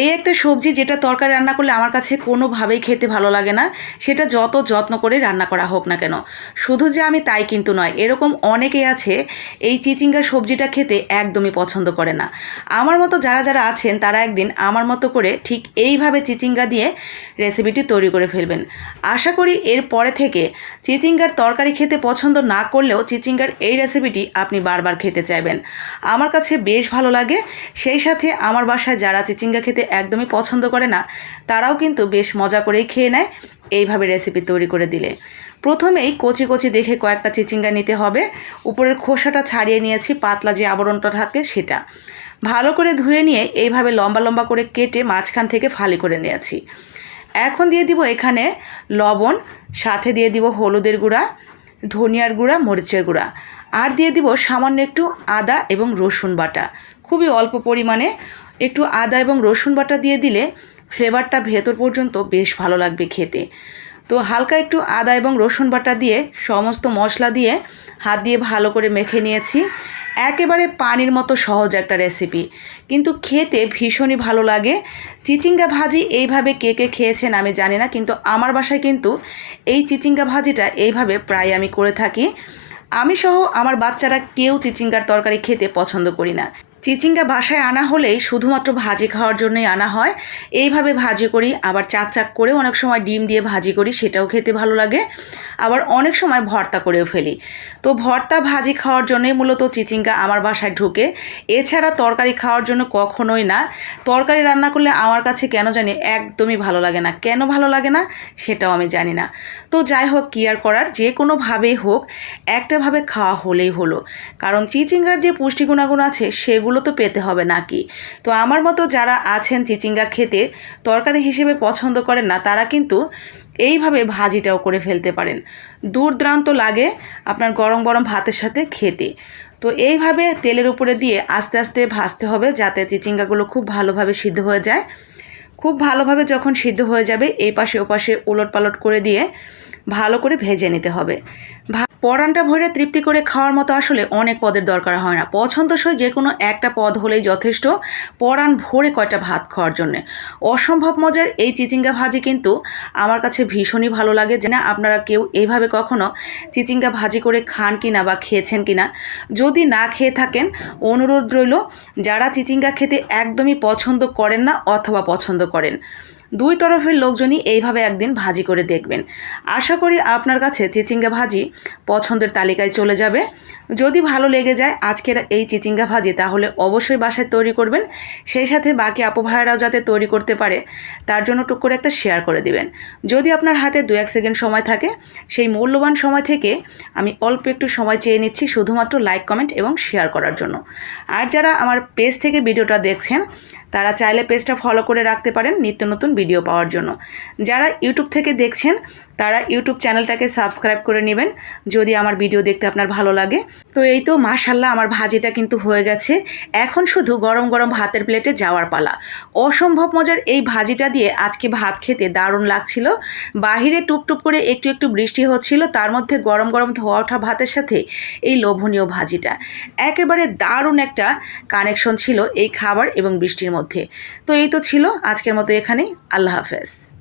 এই একটা সবজি যেটা তরকারি রান্না করলে আমার কাছে কোনোভাবেই খেতে ভালো লাগে না, সেটা যত যত্ন করে রান্না করা হোক না কেন। শুধু যে আমি তাই কিন্তু নয়, এরকম অনেকেই আছে এই চিচিঙ্গা সবজিটা খেতে একদমই পছন্দ করে না। আমার মতো যারা যারা আছেন, তারা একদিন আমার মতো করে ঠিক এইভাবে চিচিঙ্গা দিয়ে রেসিপিটি তৈরি করে ফেলবেন। আশা করি এর পরে থেকে চিচিঙ্গার তরকারি খেতে পছন্দ না করলেও চিচিঙ্গার এই রেসিপিটি আপনি বারবার খেতে চাইবেন। আমার কাছে বেশ ভালো লাগে, সেই সাথে আমার বাসায় যারা চিচিঙ্গা খেতে একদমই পছন্দ করে না, তারাও কিন্তু বেশ মজা করেই খেয়ে নেয়। এইভাবে রেসিপি তৈরি করে দিলে। প্রথমেই কচি কচি দেখে কয়েকটা চিচিঙ্গা নিতে হবে। উপরের খোসাটা ছাড়িয়ে নিয়েছি, পাতলা যে আবরণটা থাকে সেটা। ভালো করে ধুয়ে নিয়ে এইভাবে লম্বা লম্বা করে কেটে মাঝখান থেকে ফালি করে নিয়েছি। এখন দিয়ে দিব এখানে লবণ, সাথে দিয়ে দিব হলুদের গুঁড়া, ধনিয়ার গুঁড়া, মরিচের গুঁড়া। আর দিয়ে দিব সামান্য একটু আদা এবং রসুন বাটা। খুবই অল্প পরিমাণে একটু আদা এবং রসুন বাটা দিয়ে দিলে ফ্লেভারটা ভেতর পর্যন্ত বেশ ভালো লাগবে খেতে। তো হালকা একটু আদা এবং রসুন বাটা দিয়ে সমস্ত মশলা দিয়ে হাত দিয়ে ভালো করে মেখে নিয়েছি। একেবারে পানির মতো সহজ একটা রেসিপি কিন্তু খেতে ভীষণই ভালো লাগে। চিচিঙ্গা ভাজি এইভাবে কে কে খেয়েছেন আমি জানি না, কিন্তু আমার বাসায় কিন্তু এই চিচিঙ্গা ভাজিটা এইভাবে প্রায় আমি করে থাকি। আমি সহ আমার বাচ্চারা কেউ চিচিঙ্গার তরকারি খেতে পছন্দ করি না। চিচিঙ্গা বাসায় আনা হলেই শুধুমাত্র ভাজি খাওয়ার জন্যই আনা হয়। এইভাবে ভাজি করি, আবার চাক চাক করে অনেক সময় ডিম দিয়ে ভাজি করি, সেটাও খেতে ভালো লাগে। আবার অনেক সময় ভর্তা করেও ফেলি। তো ভর্তা ভাজি খাওয়ার জন্যই মূলত চিচিঙ্গা আমার বাসায় ঢুকে। এছাড়া তরকারি খাওয়ার জন্য কখনোই না। তরকারি রান্না করলে আমার কাছে কেন জানি একদমই ভালো লাগে না। কেন ভালো লাগে না সেটাও আমি জানি না। তো যাই হোক, কি আর করার? যে কোনোভাবেই হোক একটাভাবে খাওয়া হলেই হলো। কারণ চিচিঙ্গার যে পুষ্টি গুণাগুণ আছে, সেগুলো তো পেতে হবে নাকি? তো আমার মতো যারা আছেন চিচিঙ্গা খেতে, তরকারি হিসেবে পছন্দ করেন না, তারা কিন্তু এইভাবে ভাজিটাও করে ফেলতে পারেন। দূরদ্রান্ত লাগে আপনার গরম গরম ভাতের সাথে খেতে। তো এইভাবে তেলের উপরে দিয়ে আস্তে আস্তে ভাজতে হবে যাতে চিচিঙ্গাগুলো খুব ভালোভাবে সিদ্ধ হয়ে যায়। খুব ভালোভাবে যখন সিদ্ধ হয়ে যাবে, এই পাশে ও পাশে উলট পালট করে দিয়ে ভালো করে ভেজে নিতে হবে। পরানটা ভরে তৃপ্তি করে খাওয়ার মতো আসলে অনেক পদের দরকার হয় না। পছন্দসই যে কোনো একটা পদ হলেই যথেষ্ট। পরান ভরে কয়টা ভাত খাওয়ার জন্যে। অসম্ভব মজার এই চিচিঙ্গা ভাজি কিন্তু আমার কাছে ভীষণই ভালো লাগে যে না, আপনারা কেউ এইভাবে কখনো চিচিঙ্গা ভাজি করে খান কি না বা খেয়েছেন কি না যদি না খেয়ে থাকেন, অনুরোধ রইল, যারা চিচিঙ্গা খেতে একদমই পছন্দ করেন না অথবা পছন্দ করেন দুই তরফের লোকজনই এইভাবে একদিন ভাজি করে দেখবেন। আশা করি আপনার কাছে চিচিঙ্গা ভাজি পছন্দের তালিকায় চলে যাবে। যদি ভালো লেগে যায় আজকের এই চিচিঙ্গা ভাজি, তাহলে অবশ্যই বাসায় তৈরি করবেন। সেই সাথে বাকি আপু যাতে তৈরি করতে পারে, তার জন্য টুক করে একটা শেয়ার করে দিবেন। যদি আপনার হাতে দু এক সেকেন্ড সময় থাকে, সেই মূল্যবান সময় থেকে আমি অল্প একটু সময় চেয়ে নিচ্ছি শুধুমাত্র লাইক কমেন্ট এবং শেয়ার করার জন্য। আর যারা আমার পেজ থেকে ভিডিওটা দেখছেন তারা চাইলে পেজটা ফলো করে রাখতে পারেন নিত্য নতুন ভিডিও পাওয়ার জন্য। যারা ইউটিউব থেকে দেখছেন তারা ইউটিউব চ্যানেলটাকে সাবস্ক্রাইব করে নেবেন যদি আমার ভিডিও দেখতে আপনার ভালো লাগে। তো এই তো মাশাল্লাহ আমার ভাজিটা কিন্তু হয়ে গেছে। এখন শুধু গরম গরম ভাতের প্লেটে যাওয়ার পালা। অসম্ভব মজার এই ভাজিটা দিয়ে আজকে ভাত খেতে দারুণ লাগছিল। বাহিরে টুপটুপ করে একটু একটু বৃষ্টি হচ্ছিল, তার মধ্যে গরম গরম ধোয়া ওঠা ভাতের সাথে এই লোভনীয় ভাজিটা। একেবারে দারুণ একটা কানেকশন ছিল এই খাবার এবং বৃষ্টির মধ্যে। তো এই তো ছিল আজকের মতো এখানেই। আল্লাহ হাফেজ।